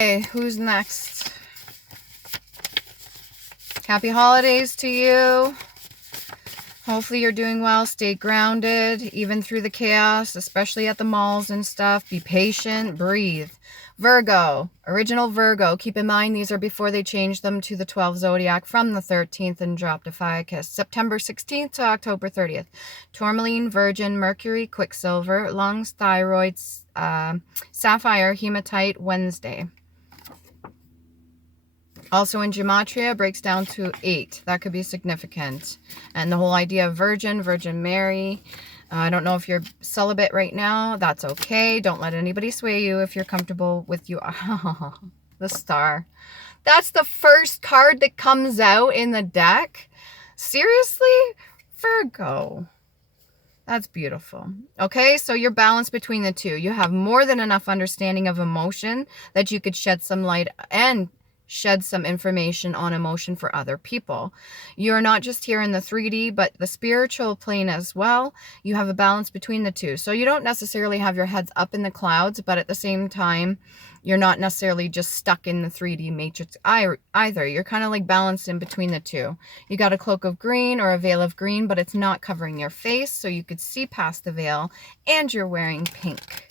Okay, who's next? Happy holidays to you. Hopefully you're doing well. Stay grounded, even through the chaos, especially at the malls and stuff. Be patient, breathe. Virgo, original Virgo. Keep in mind, these are before they changed them to the 12 zodiac from the 13th and dropped a Fiacus. September 16th to October 30th. Tourmaline, Virgin, Mercury, Quicksilver, Lungs, Thyroid, Sapphire, Hematite, Wednesday. Also in Gematria, breaks down to 8. That could be significant. And the whole idea of Virgin, Virgin Mary. I don't know if you're celibate right now. That's okay. Don't let anybody sway you if you're comfortable with you. Oh, the Star. That's the first card that comes out in the deck. Seriously? Virgo. That's beautiful. Okay, so you're balanced between the two. You have more than enough understanding of emotion that you could shed some light and shed some information on emotion for other people. You're not just here in the 3D, but the spiritual plane as well. You have a balance between the two. So you don't necessarily have your heads up in the clouds, but at the same time, you're not necessarily just stuck in the 3D matrix either. You're kind of like balanced in between the two. You got a cloak of green or a veil of green, but it's not covering your face, so you could see past the veil, and you're wearing pink.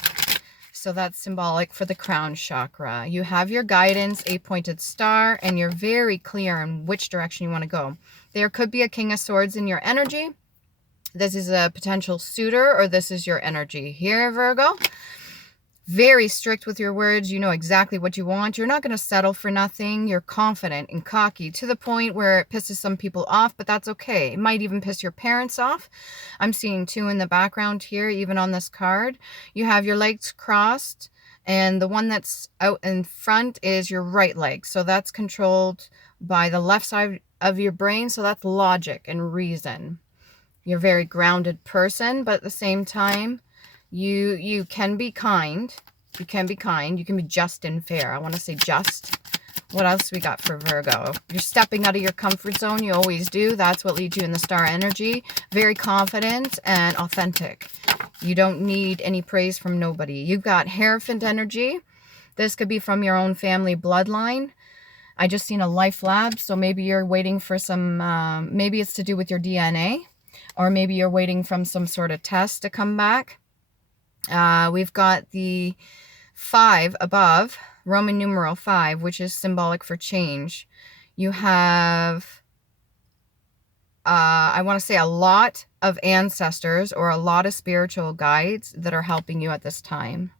So that's symbolic for the crown chakra. You have your guidance, a pointed star, and you're very clear on which direction you want to go. There could be a King of Swords in your energy. This is a potential suitor, or this is your energy here, Virgo. Very strict with your words. You know exactly what you want. You're not going to settle for nothing. You're confident and cocky to the point where it pisses some people off, but that's okay. It might even piss your parents off. I'm seeing 2 in the background here, even on this card. You have your legs crossed, and the one that's out in front is your right leg. So that's controlled by the left side of your brain. So that's logic and reason. You're a very grounded person, but at the same time, you can be kind. You can be kind. You can be just and fair. I want to say just. What else we got for Virgo? You're stepping out of your comfort zone. You always do. That's what leads you in the star energy. Very confident and authentic. You don't need any praise from nobody. You've got Hierophant energy. This could be from your own family bloodline. I just seen a life lab, so maybe you're waiting for some, maybe it's to do with your DNA, or maybe you're waiting from some sort of test to come back. We've got the 5 above, Roman numeral 5, which is symbolic for change. You have, I want to say, a lot of ancestors or a lot of spiritual guides that are helping you at this time.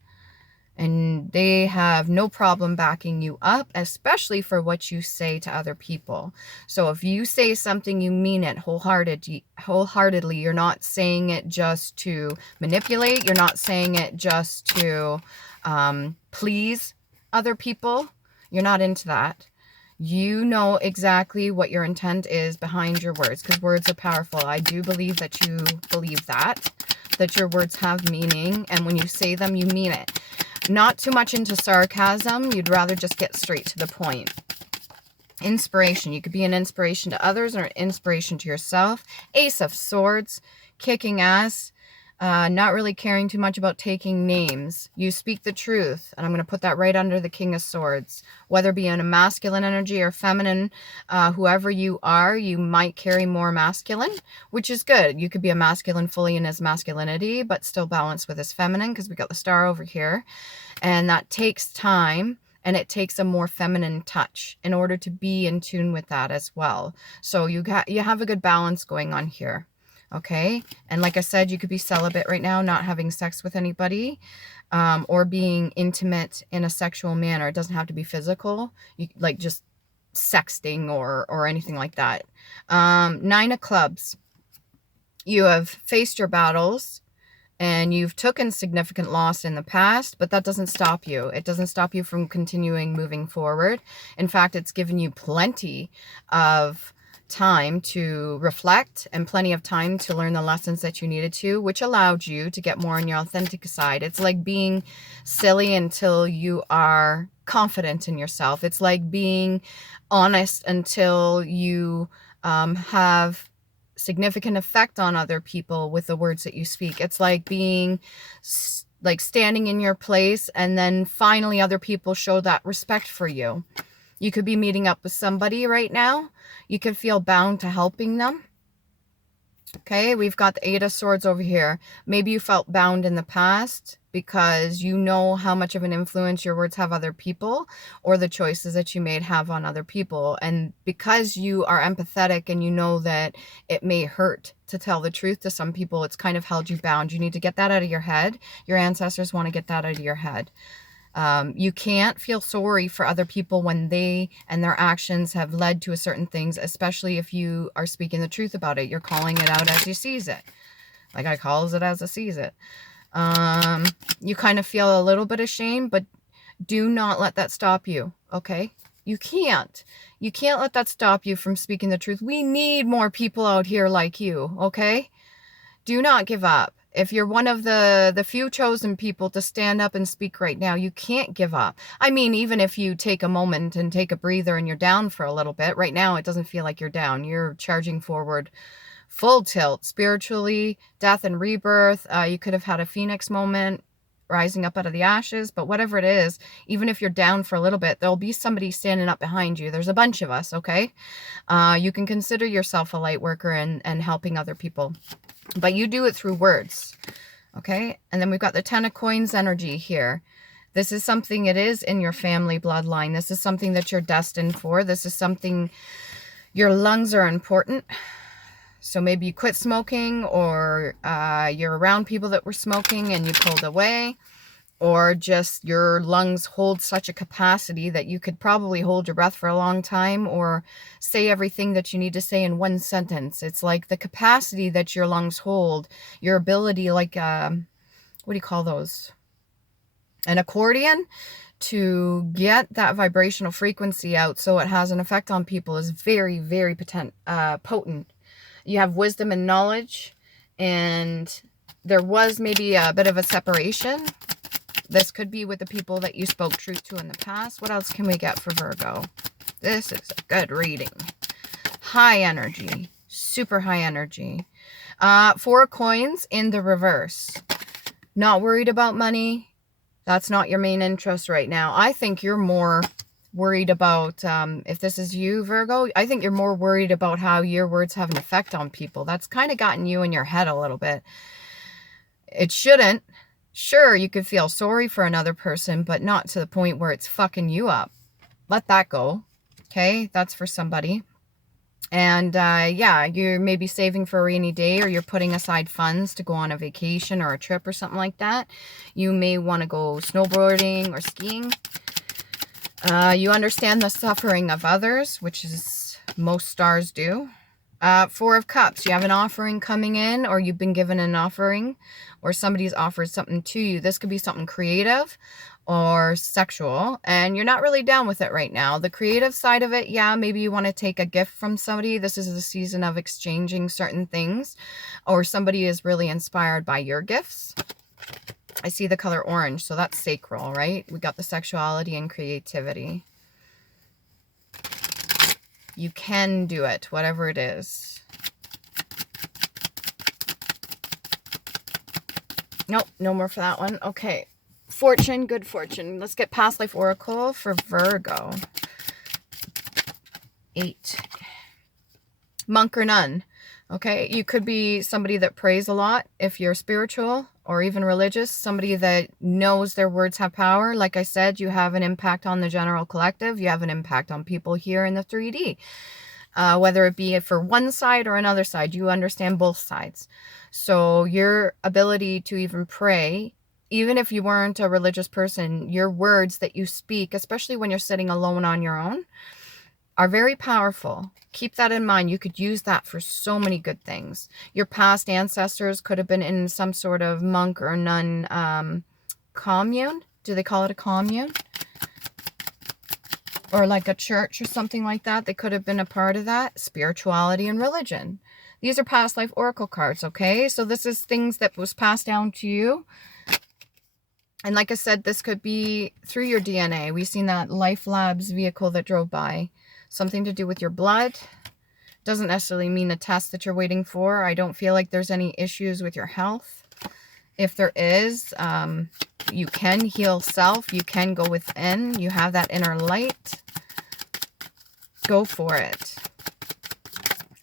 And they have no problem backing you up, especially for what you say to other people. So if you say something, you mean it wholeheartedly. You're not saying it just to manipulate. You're not saying it just to please other people. You're not into that. You know exactly what your intent is behind your words, because words are powerful. I do believe that you believe that your words have meaning, and when you say them, you mean it. Not too much into sarcasm. You'd rather just get straight to the point. Inspiration. You could be an inspiration to others or an inspiration to yourself. Ace of Swords. Kicking ass. Not really caring too much about taking names. You speak the truth. And I'm going to put that right under the King of Swords. Whether it be in a masculine energy or feminine, whoever you are, you might carry more masculine, which is good. You could be a masculine fully in his masculinity, but still balanced with his feminine, because we got the star over here. And that takes time. And it takes a more feminine touch in order to be in tune with that as well. So you have a good balance going on here. Okay, and like I said, you could be celibate right now, not having sex with anybody, or being intimate in a sexual manner. It doesn't have to be physical, like just sexting or anything like that. 9 of Clubs. You have faced your battles, and you've taken significant loss in the past, but that doesn't stop you. It doesn't stop you from continuing moving forward. In fact, it's given you plenty of time to reflect and plenty of time to learn the lessons that you needed to, which allowed you to get more on your authentic side. It's like being silly until you are confident in yourself. It's like being honest until you have significant effect on other people with the words that you speak. It's like being like standing in your place, and then finally other people show that respect for you. You could be meeting up with somebody right now. You could feel bound to helping them. Okay, we've got the Eight of Swords over here. Maybe you felt bound in the past because you know how much of an influence your words have on other people, or the choices that you made have on other people. And because you are empathetic and you know that it may hurt to tell the truth to some people, it's kind of held you bound. You need to get that out of your head. Your ancestors want to get that out of your head. You can't feel sorry for other people when they and their actions have led to a certain things, especially if you are speaking the truth about it. You're calling it out as you sees it. Like I calls it as I sees it. You kind of feel a little bit of shame, but do not let that stop you, okay? You can't let that stop you from speaking the truth. We need more people out here like you, okay? Do not give up. If you're one of the few chosen people to stand up and speak right now, you can't give up. I mean, even if you take a moment and take a breather and you're down for a little bit, right now it doesn't feel like you're down. You're charging forward full tilt spiritually, death and rebirth. You could have had a phoenix moment, rising up out of the ashes, but whatever it is, even if you're down for a little bit, there'll be somebody standing up behind you. There's a bunch of us, okay? You can consider yourself a light worker and helping other people. But you do it through words, okay? And then we've got the Ten of Coins energy here. This is something, it is in your family bloodline. This is something that you're destined for. This is something, your lungs are important. So maybe you quit smoking, or you're around people that were smoking and you pulled away. Or just your lungs hold such a capacity that you could probably hold your breath for a long time, or say everything that you need to say in one sentence. It's like the capacity that your lungs hold, your ability, like, what do you call those? An accordion, to get that vibrational frequency out so it has an effect on people is very, very potent. You have wisdom and knowledge, and there was maybe a bit of a separation. This could be with the people that you spoke truth to in the past. What else can we get for Virgo? This is a good reading. High energy. Super high energy. Four of Coins in the reverse. Not worried about money. That's not your main interest right now. I think you're more worried about, if this is you, Virgo, I think you're more worried about how your words have an effect on people. That's kind of gotten you in your head a little bit. It shouldn't. Sure, you could feel sorry for another person, but not to the point where it's fucking you up. Let that go. Okay, that's for somebody. And yeah, you're maybe saving for a rainy day, or you're putting aside funds to go on a vacation or a trip or something like that. You may want to go snowboarding or skiing. You understand the suffering of others, which is most stars do. Four of Cups, you have an offering coming in, or you've been given an offering, or somebody's offered something to you. This could be something creative or sexual, and you're not really down with it right now. The creative side of it, yeah, maybe you want to take a gift from somebody. This is the season of exchanging certain things, or somebody is really inspired by your gifts. I see the color orange, so that's sacral, right? We got the sexuality and creativity. You can do it, whatever it is. Nope, no more for that one. Okay. Fortune, good fortune. Let's get past life oracle for Virgo. 8. Monk or nun. Okay, you could be somebody that prays a lot if you're spiritual or even religious, somebody that knows their words have power. Like I said, you have an impact on the general collective. You have an impact on people here in the 3D. Whether it be for one side or another side, you understand both sides. So your ability to even pray, even if you weren't a religious person, your words that you speak, especially when you're sitting alone on your own, are very powerful. Keep that in mind. You could use that for so many good things. Your past ancestors could have been in some sort of monk or nun commune. Do they call it a commune? Or like a church or something like that. They could have been a part of that. Spirituality and religion. These are past life oracle cards, okay? So this is things that was passed down to you. And like I said, this could be through your DNA. We've seen that Life Labs vehicle that drove by. Something to do with your blood. Doesn't necessarily mean a test that you're waiting for. I don't feel like there's any issues with your health. If there is, you can heal self. You can go within. You have that inner light. Go for it.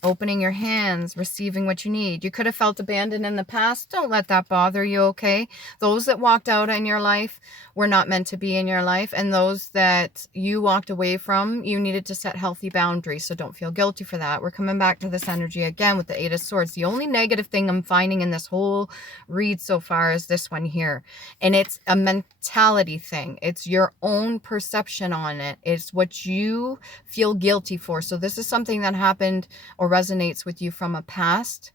Opening your hands, receiving what you need. You could have felt abandoned in the past. Don't let that bother you, okay? Those that walked out in your life were not meant to be in your life. And those that you walked away from, you needed to set healthy boundaries. So don't feel guilty for that. We're coming back to this energy again with the Eight of Swords. The only negative thing I'm finding in this whole read so far is this one here. And it's a mentality thing. It's your own perception on it. It's what you feel guilty for. So this is something that happened or resonates with you from a past,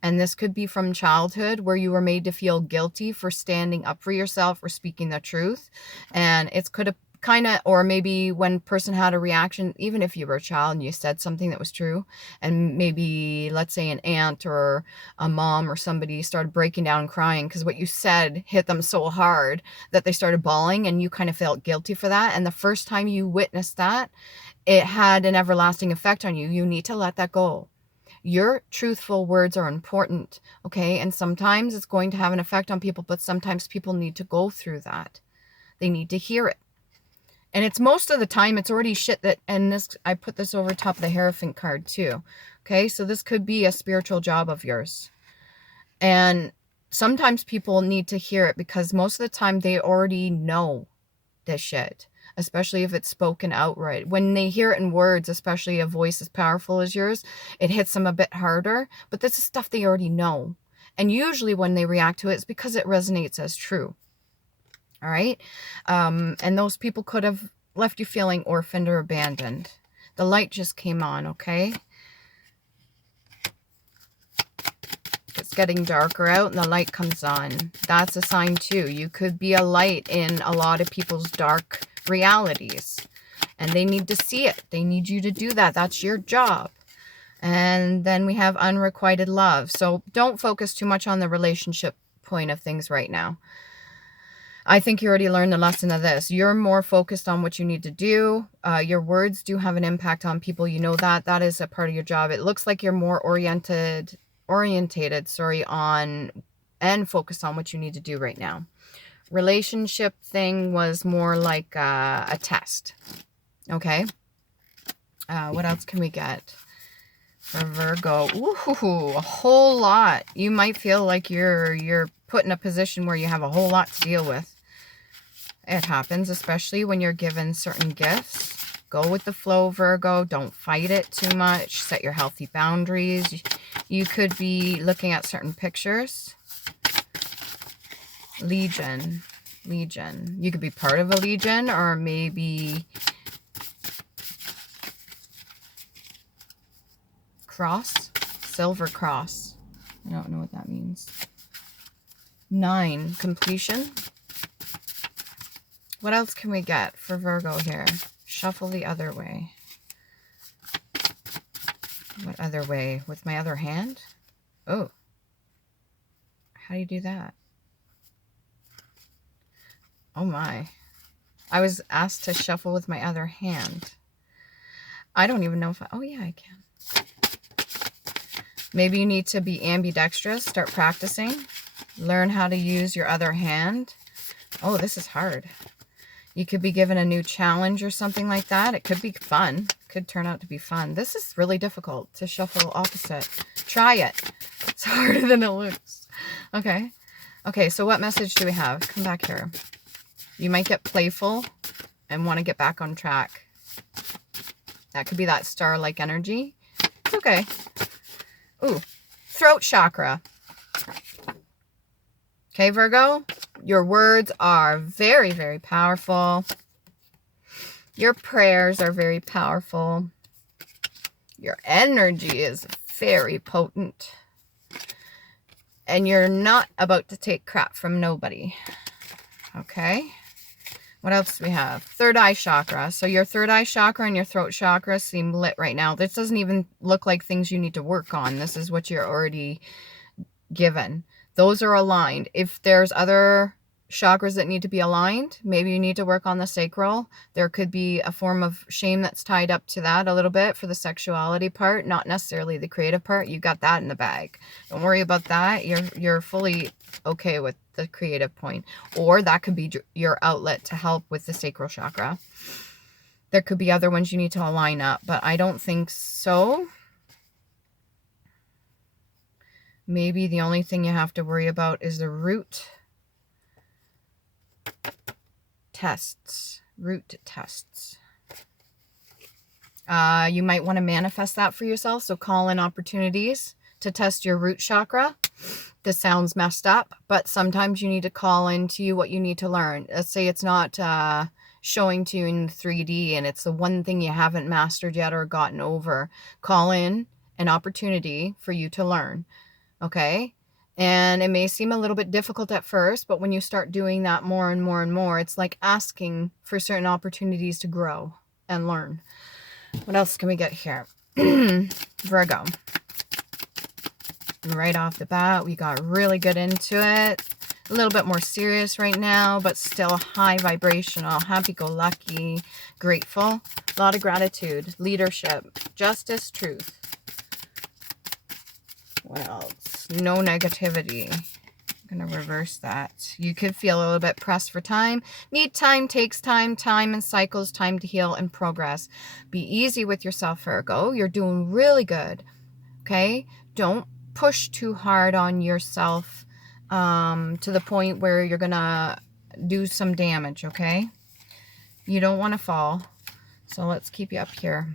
and this could be from childhood where you were made to feel guilty for standing up for yourself or speaking the truth. And it's could have kind of, or maybe when person had a reaction, even if you were a child and you said something that was true, and maybe let's say an aunt or a mom or somebody started breaking down and crying because what you said hit them so hard that they started bawling, and you kind of felt guilty for that. And the first time you witnessed that, it had an everlasting effect on you. You need to let that go. Your truthful words are important, okay? And sometimes it's going to have an effect on people, but sometimes people need to go through that. They need to hear it. And it's most of the time, it's already shit that, and this, I put this over top of the Hierophant card too, okay? So this could be a spiritual job of yours. And sometimes people need to hear it because most of the time they already know this shit. Especially if it's spoken outright. When they hear it in words, especially a voice as powerful as yours, it hits them a bit harder. But this is stuff they already know. And usually when they react to it, it's because it resonates as true. All right? And those people could have left you feeling orphaned or abandoned. The light just came on, okay? It's getting darker out and the light comes on. That's a sign too. You could be a light in a lot of people's dark realities, and they need to see it. They need you to do that. That's your job. And then we have unrequited love. So don't focus too much on the relationship point of things right now. I think you already learned the lesson of this. You're more focused on what you need to do. Your words do have an impact on people. You know that. That is a part of your job. It looks like you're more orientated, on and focused on what you need to do right now. Relationship thing was more like a test. Okay. What else can we get for Virgo? Ooh, a whole lot. You might feel like you're put in a position where you have a whole lot to deal with. It happens, especially when you're given certain gifts. Go with the flow, Virgo. Don't fight it too much. Set your healthy boundaries. You could be looking at certain pictures. Legion. You could be part of a legion, or maybe cross, silver cross. I don't know what that means. 9, completion. What else can we get for Virgo here? Shuffle the other way. What other way? With my other hand? Oh. How do you do that? Oh my. I was asked to shuffle with my other hand. I don't even know if oh yeah, I can. Maybe you need to be ambidextrous. Start practicing. Learn how to use your other hand. Oh, this is hard. You could be given a new challenge or something like that. It could be fun. Could turn out to be fun. This is really difficult to shuffle opposite. Try it. It's harder than it looks. Okay. Okay, so what message do we have? Come back here. You might get playful and want to get back on track. That could be that star-like energy. It's okay. Ooh, throat chakra. Okay, Virgo, your words are very, very powerful. Your prayers are very powerful. Your energy is very potent. And you're not about to take crap from nobody. Okay. What else do we have? Third eye chakra. So your third eye chakra and your throat chakra seem lit right now. This doesn't even look like things you need to work on. This is what you're already given. Those are aligned. If there's other chakras that need to be aligned. Maybe you need to work on the sacral. There could be a form of shame that's tied up to that a little bit for the sexuality part, not necessarily the creative part. You got that in the bag. Don't worry about that. You're fully okay with the creative point. Or that could be your outlet to help with the sacral chakra. There could be other ones you need to align up, but I don't think so. Maybe the only thing you have to worry about is the root tests. Root tests. You might want to manifest that for yourself. So call in opportunities to test your root chakra. This sounds messed up, but sometimes you need to call into what you need to learn. Let's say it's not showing to you in 3D and it's the one thing you haven't mastered yet or gotten over. Call in an opportunity for you to learn. Okay? And it may seem a little bit difficult at first, but when you start doing that more and more and more, it's like asking for certain opportunities to grow and learn. What else can we get here? Virgo. Right off the bat, we got really good into it. A little bit more serious right now, but still high vibrational, happy-go-lucky, grateful. A lot of gratitude, leadership, justice, truth. What else? No negativity. I'm going to reverse that. You could feel a little bit pressed for time. Need time, takes time, time and cycles, time to heal and progress. Be easy with yourself, Virgo. You're doing really good. Okay? Don't push too hard on yourself to the point where you're going to do some damage, okay? You don't want to fall. So let's keep you up here.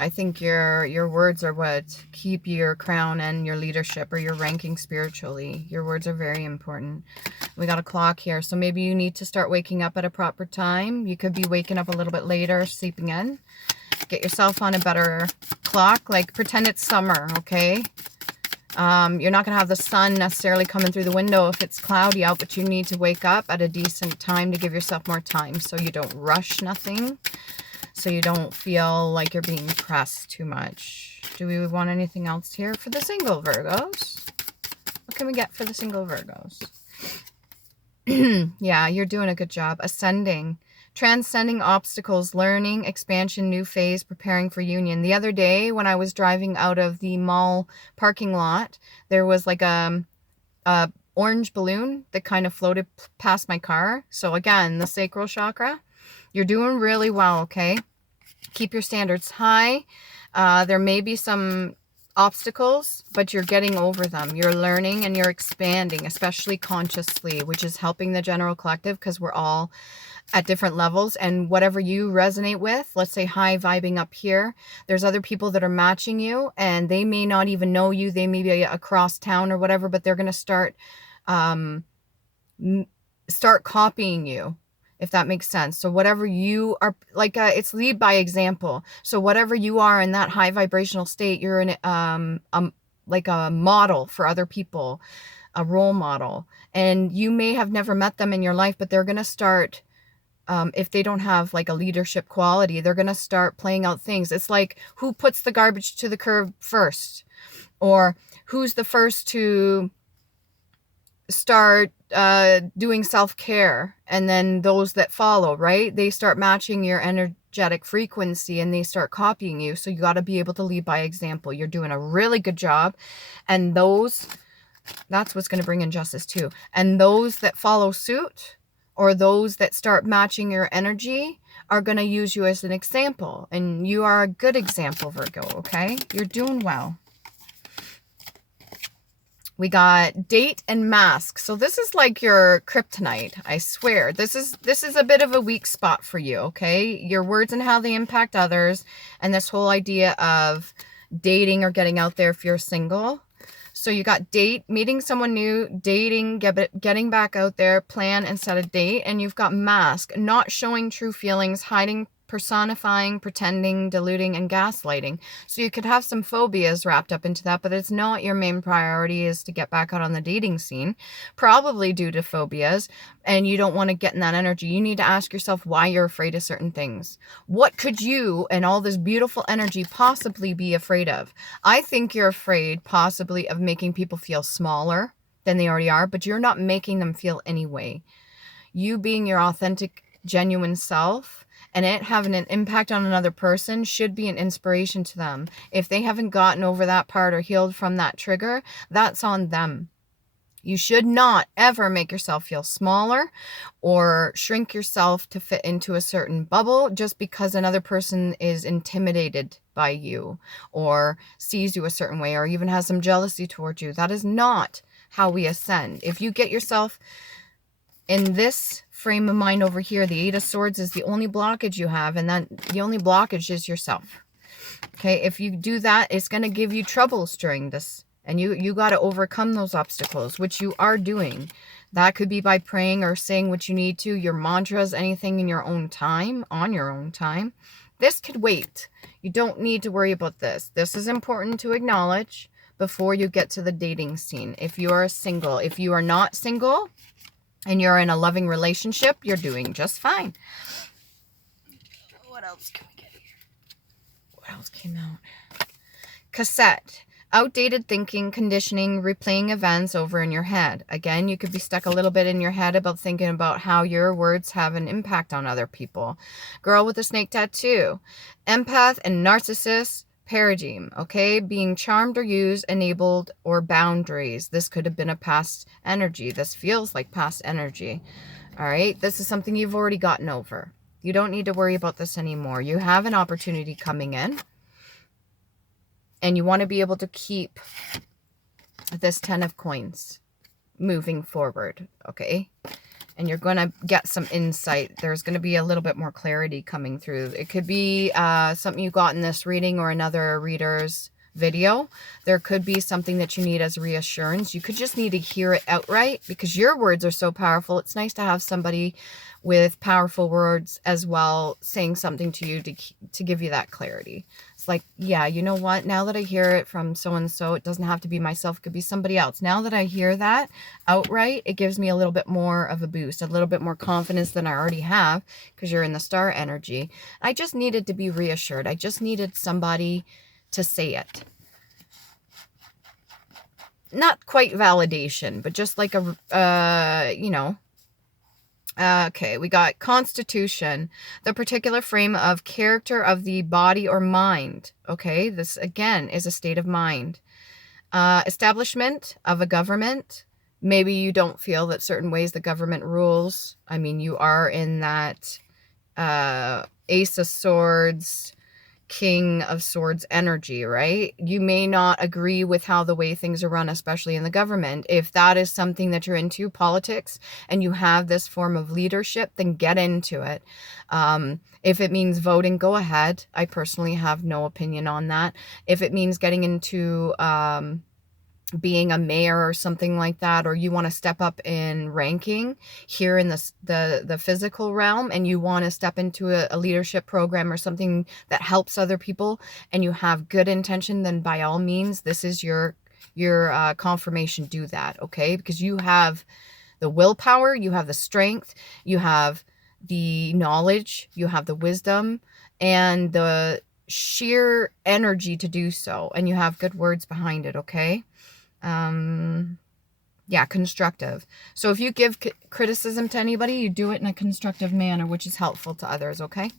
I think your words are what keep your crown and your leadership or your ranking spiritually. Your words are very important. We got a clock here, so maybe you need to start waking up at a proper time. You could be waking up a little bit later, sleeping in. Get yourself on a better clock. Like, pretend it's summer, okay? You're not going to have the sun necessarily coming through the window if it's cloudy out, but you need to wake up at a decent time to give yourself more time so you don't rush nothing. So you don't feel like you're being pressed too much. Do we want anything else here for the single Virgos? What can we get for the single Virgos? Yeah, you're doing a good job. Ascending. Transcending obstacles. Learning. Expansion. New phase. Preparing for union. The other day when I was driving out of the mall parking lot, there was like a orange balloon that kind of floated past my car. So again, the sacral chakra. You're doing really well, okay? Keep your standards high. There may be some obstacles, but you're getting over them. You're learning and you're expanding, especially consciously, which is helping the general collective because we're all at different levels. And whatever you resonate with, let's say high vibing up here, there's other people that are matching you and they may not even know you. They may be across town or whatever, but they're going to start copying you. If that makes sense. So whatever you are, like it's lead by example. So whatever you are in that high vibrational state, you're in like a model for other people, a role model. And you may have never met them in your life, but they're going to start, if they don't have like a leadership quality, they're going to start playing out things. It's like, who puts the garbage to the curb first? Or who's the first to start doing self-care, and then those that follow, right? They start matching your energetic frequency and they start copying you. So you got to be able to lead by example. You're doing a really good job. And that's what's going to bring in justice too. And those that follow suit or those that start matching your energy are going to use you as an example. And you are a good example, Virgo, okay? You're doing well. We got date and mask. So this is like your kryptonite, I swear. This is a bit of a weak spot for you, okay? Your words and how they impact others, and this whole idea of dating or getting out there if you're single. So you got date, meeting someone new, dating, getting back out there, plan and set a date, and you've got mask, not showing true feelings, hiding personifying, pretending, deluding, and gaslighting. So you could have some phobias wrapped up into that, but it's not your main priority is to get back out on the dating scene, probably due to phobias, and you don't want to get in that energy. You need to ask yourself why you're afraid of certain things. What could you and all this beautiful energy possibly be afraid of? I think you're afraid possibly of making people feel smaller than they already are, but you're not making them feel anyway. You being your authentic, genuine self and it having an impact on another person should be an inspiration to them. If they haven't gotten over that part or healed from that trigger, that's on them. You should not ever make yourself feel smaller or shrink yourself to fit into a certain bubble just because another person is intimidated by you or sees you a certain way or even has some jealousy towards you. That is not how we ascend. If you get yourself in this frame of mind over here, the Eight of Swords is the only blockage you have, and then the only blockage is yourself. Okay, if you do that, it's going to give you troubles during this, and you got to overcome those obstacles, which you are doing. That could be by praying or saying what you need to, your mantras, anything in your own time, on your own time. This could wait. You don't need to worry about this. This is important to acknowledge before you get to the dating scene. If you are single, if you are not single, and you're in a loving relationship, you're doing just fine. What else can we get here? What else came out? Cassette. Outdated thinking, conditioning, replaying events over in your head. Again, you could be stuck a little bit in your head about thinking about how your words have an impact on other people. Girl with a snake tattoo. Empath and narcissist. Paradigm, okay? Being charmed or used, enabled, or boundaries. This could have been a past energy. This feels like past energy. All right? This is something you've already gotten over. You don't need to worry about this anymore. You have an opportunity coming in. And you want to be able to keep this 10 of coins moving forward, okay? And you're going to get some insight. There's going to be a little bit more clarity coming through. It could be something you got in this reading or another reader's video. There could be something that you need as reassurance. You could just need to hear it outright because your words are so powerful. It's nice to have somebody with powerful words as well saying something to you to give you that clarity. It's like, yeah, you know what? Now that I hear it from so-and-so, it doesn't have to be myself. It could be somebody else. Now that I hear that outright, it gives me a little bit more of a boost, a little bit more confidence than I already have because you're in the star energy. I just needed to be reassured. I just needed somebody to say it. Not quite validation, but just like a, you know. Okay, we got constitution, the particular frame of character of the body or mind. Okay, this again is a state of mind. Establishment of a government. Maybe you don't feel that certain ways the government rules. I mean, you are in that Ace of Swords, King of Swords energy, right? You may not agree with how the way things are run, especially in the government. If that is something that you're into, politics, and you have this form of leadership, then get into it. If it means voting, go ahead. I personally have no opinion on that. If it means getting into being a mayor or something like that, or you want to step up in ranking here in the physical realm, and you want to step into a leadership program or something that helps other people, and you have good intention, then by all means, this is your confirmation. Do that, okay? Because you have the willpower, you have the strength, you have the knowledge, you have the wisdom, and the sheer energy to do so, and you have good words behind it, okay? Yeah, constructive. So if you give criticism to anybody, you do it in a constructive manner, which is helpful to others, okay?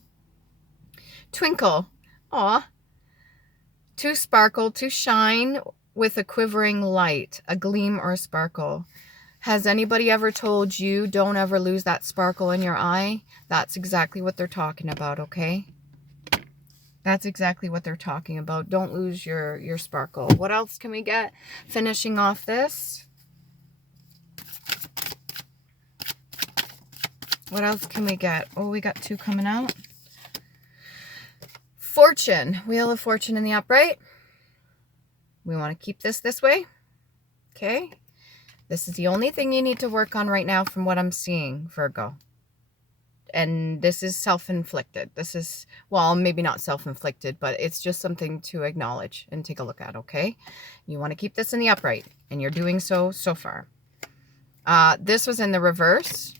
Twinkle. Aw. To sparkle, to shine with a quivering light, a gleam or a sparkle. Has anybody ever told you don't ever lose that sparkle in your eye? That's exactly what they're talking about, okay? That's exactly what they're talking about. Don't lose your sparkle. What else can we get? Finishing off this. What else can we get? Oh, we got two coming out. Fortune. Wheel of Fortune in the upright. We want to keep this way. Okay. This is the only thing you need to work on right now from what I'm seeing, Virgo. And this is self-inflicted. This is, well, maybe not self-inflicted, but it's just something to acknowledge and take a look at, okay? You want to keep this in the upright, and you're doing so far. This was in the reverse.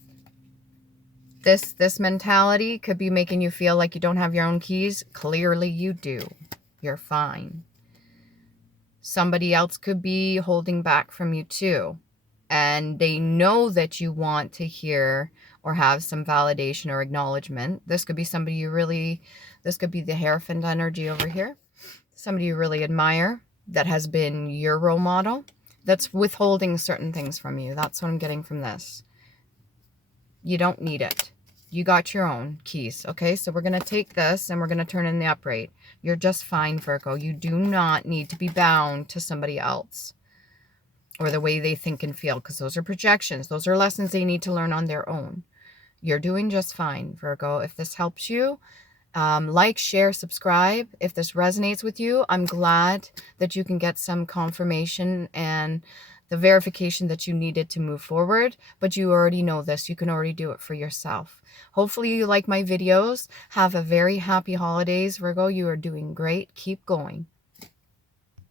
This mentality could be making you feel like you don't have your own keys. Clearly you do. You're fine. Somebody else could be holding back from you too. And they know that you want to hear or have some validation or acknowledgement. This could be somebody you really, this could be the Hierophant energy over here. Somebody you really admire that has been your role model that's withholding certain things from you. That's what I'm getting from this. You don't need it. You got your own keys, okay? So we're going to take this and we're going to turn in the upright. You're just fine, Virgo. You do not need to be bound to somebody else or the way they think and feel, because those are projections. Those are lessons they need to learn on their own. You're doing just fine, Virgo. If this helps you, like, share, subscribe. If this resonates with you, I'm glad that you can get some confirmation and the verification that you needed to move forward, but you already know this. You can already do it for yourself. Hopefully you like my videos. Have a very happy holidays, Virgo. You are doing great. Keep going.